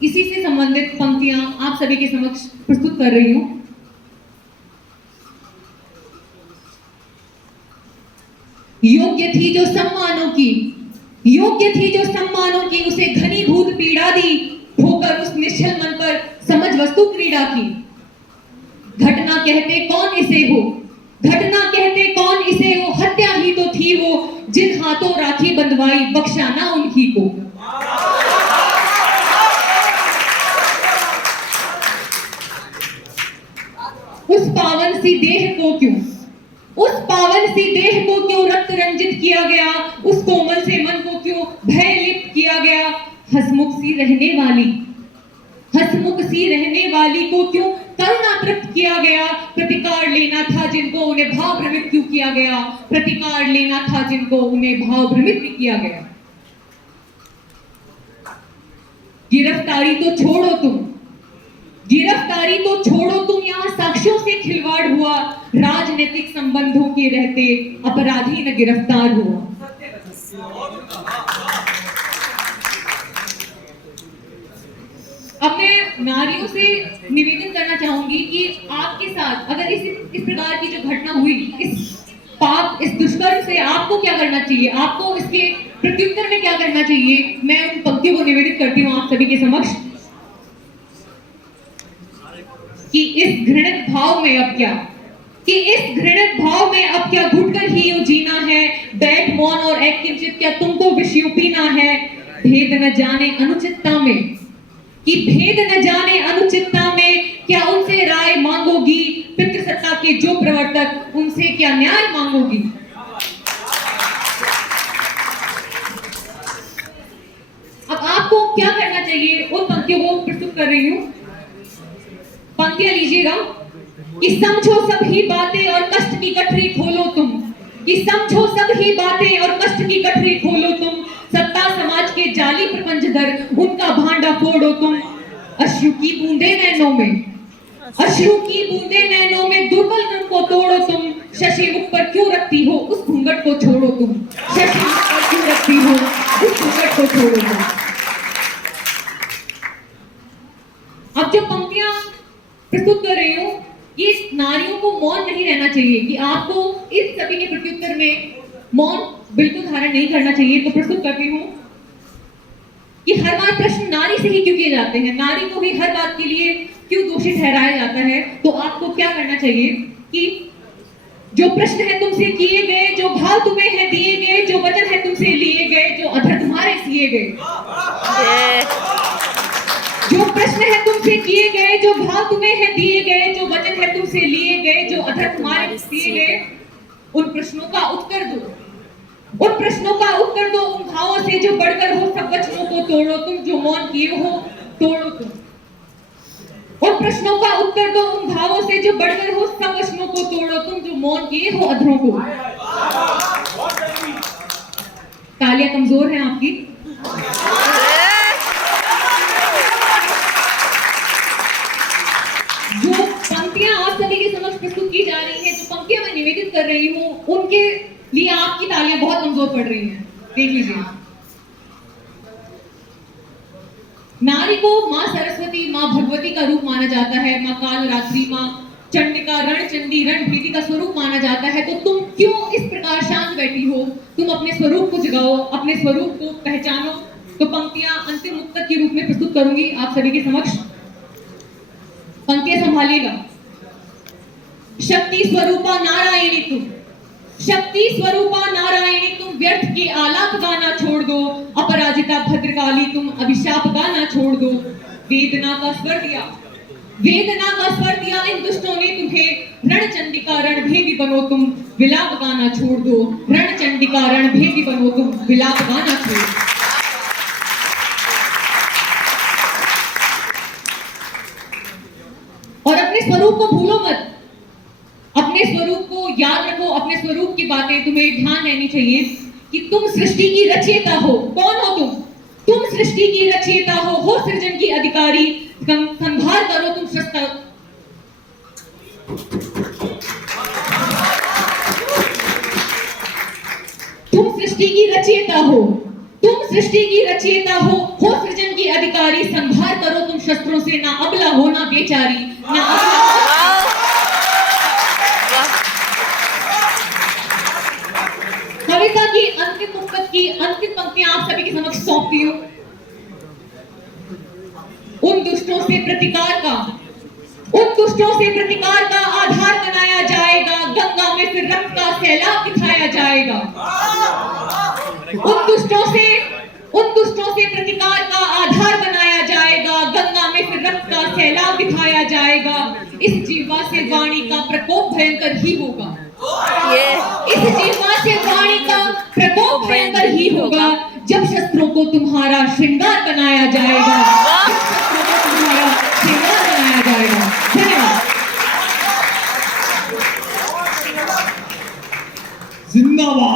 इसी से संबंधित पंक्तियां आप सभी के समक्ष प्रस्तुत कर रही हूं। योग्य थी जो सम्मानों की, योग्य थी जो सम्मानों की, उसे घनीभूत पीड़ा दी, ठोकर उस निश्चल मन पर समझ वस्तु क्रीड़ा की। घटना कहते कौन इसे हो, घटना कहते कौन इसे हो, हत्या ही तो थी वो, जिन हाथों राखी बंधवाई, बख्शा ना उनकी को। उस पावन सी देह को क्यों, उस पावन सी देह को क्यों रक्त रंजित किया गया, उस कोमल से मन को क्यों भय लिप्त किया गया। हसमुख सी रहने वाली, हसमुख सी रहने वाली को क्यों करुणा तृप्त किया गया। प्रतिकार लेना था जिनको उन्हें भाव भ्रमित क्यों किया गया, प्रतिकार लेना था जिनको उन्हें भाव भ्रमित भी किया गया। गिरफ्तारी तो छोड़ो तुम, गिरफ्तारी तो छोड़ो तुम, यहाँ साक्ष्यों से खिलवाड़ हुआ, राजनीतिक संबंधों के रहते अपराधी न गिरफ्तार हुआ। अब मैं नारियों से निवेदन करना चाहूंगी कि आपके साथ अगर इस प्रकार की जो घटना हुई, इस पाप, इस दुष्कर्म से आपको क्या करना चाहिए, आपको इसके प्रत्युत्तर में क्या करना चाहिए। मैं उन पंक्तियों को निवेदित करती हूँ आप सभी के समक्ष कि इस घृणित भाव में अब क्या, कि इस घृणित भाव में अब क्या, घुटकर ही यूं जीना है, बैठ मौन और एक किंचित, क्या तुमको विष यूं पीना है। भेद न जाने अनुचितता में, कि भेद न जाने अनुचितता में, क्या उनसे राय मांगोगी, पितृसत्ता के जो प्रवर्तक, उनसे क्या न्याय मांगोगी। अब आपको क्या करना चाहिए, उन पंक्तियों को प्रस्तुत कर रही हूं। पंक्तियां लीजिएगा कि समझो सब ही बातें और कष्ट की गठरी खोलो तुम, कि समझो सब ही बातें और कष्ट की गठरी खोलो तुम। सत्ता समाज के जाली प्रपंचधर, उनका भांडा फोड़ो तुम। अश्रु की बूंदे नैनों में, अश्रु की बूंदे नैनों में, दुर्बल मन को तोड़ो तुम। शशि मुख पर क्यों रखती हो उस घूंघट को छोड़ो तुम, शशि मुख पर क्यों रखती हो उस घूंघट को छोड़ो तुम। अब जो पंक्तियां प्रस्तुत कर रही हूं, ये नारियों को मौन नहीं रहना चाहिए, कि आपको इस सभी के प्रत्युत्तर में मौन बिल्कुल धारण नहीं करना चाहिए। तो प्रस्तुत करती हूं कि हर बार प्रश्न नारी से ही क्यों किए जाते हैं, नारी को ही हर बात के लिए क्यों दोषी ठहराया जाता है। तो आपको क्या करना चाहिए कि जो प्रश्न है तुमसे किए गए, जो भाव तुम्हें है दिए गए, जो वचन है तुमसे लिए गए, जो अधर तुम्हारे सिए गए। जो प्रश्न है तुमसे किए गए, जो भाव तुम्हें है दिए गए, जो वचन है तुमसे लिए गए, जो अधर तुम्हारे सिए गए, उन प्रश्नों का उत्तर दो, उन प्रश्नों का उत्तर दो। उन भावों से जो बढ़कर हो, सब वचनों को तोड़ो तुम, जो मौन किए हो तोड़ो तुम। उन प्रश्नों का उत्तर दो, उन भावों से जो बढ़कर हो, सब वचनों को तोड़ो तुम, जो मौन किए हो अधरों को। तालियां कमजोर हैं आपकी। जो पंक्तियां आप सभी के समक्ष प्रस्तुत की जा रही हैं, जो पंक्तियां मैं निवेदित कर रही हूं, उनके लिए आपकी तालियां बहुत कमजोर पड़ रही हैं। देख लीजिए, नारी को माँ सरस्वती, माँ भगवती का रूप माना जाता है, माँ कालरात्रि, माँ चंडिका, रणचंडी, रणभेदी का स्वरूप माना जाता है। तो तुम क्यों इस प्रकार शांत बैठी हो, तुम अपने स्वरूप को जगाओ, अपने स्वरूप को पहचानो। तो पंक्तियां अंतिम मुक्तक के रूप में प्रस्तुत करूंगी आप सभी के समक्ष। पंक्तियां संभालिएगा। शक्ति स्वरूपा नारायणी तुम, शक्ति स्वरूपा नारायणी तुम, व्यर्थ के आलाप गाना छोड़ दो। अपराजिता भद्रकाली तुम, अभिशाप गाना छोड़ दो। वेदना का स्वर दिया, वेदना का स्वर दिया इन दुष्टों ने तुम्हें। रणचंडिका रणभेदी बनो तुम, विलाप गाना छोड़ दो। रणचंडिका रणभेदी बनो तुम, विलाप गाना छोड़ दो। और अपने स्वरूप को भूलो मत, अपने स्वरूप को याद रखो, अपने स्वरूप की बातें तुम्हें ध्यान रहनी चाहिए कि तुम सृष्टि की रचयिता हो। कौन हो तुम? तुम सृष्टि की रचयिता हो सृजन की अधिकारी। संभाल करो तुम सृष्टा, तुम सृष्टि की रचयिता हो, तुम सृष्टि की रचयिता हो सृजन की अधिकारी, संहार करो तुम शस्त्रों से, ना अबला हो ना बेचारी, ना कविता की अंतिम पंक्तियां आप सभी के समक्ष सौंपती हूं। उन दुष्टों से प्रतिकार का आधार बनाया जाएगा, गंगा में फिर रक्त का सैलाब दिखाया जाएगा। उन दुष्टों से प्रतिकार का आधार बनाया जाएगा, गंगा में फिर रक्त का सैलाब दिखाया जाएगा। इस जीवा से वाणी का प्रकोप भयंकर ही होगा। इस जीवा से वाणी का प्रकोप भयंकर ही होगा, जब शस्त्रों को तुम्हारा श्रृंगार बनाया जाएगा। धन्यवाद। जिंदाबाद।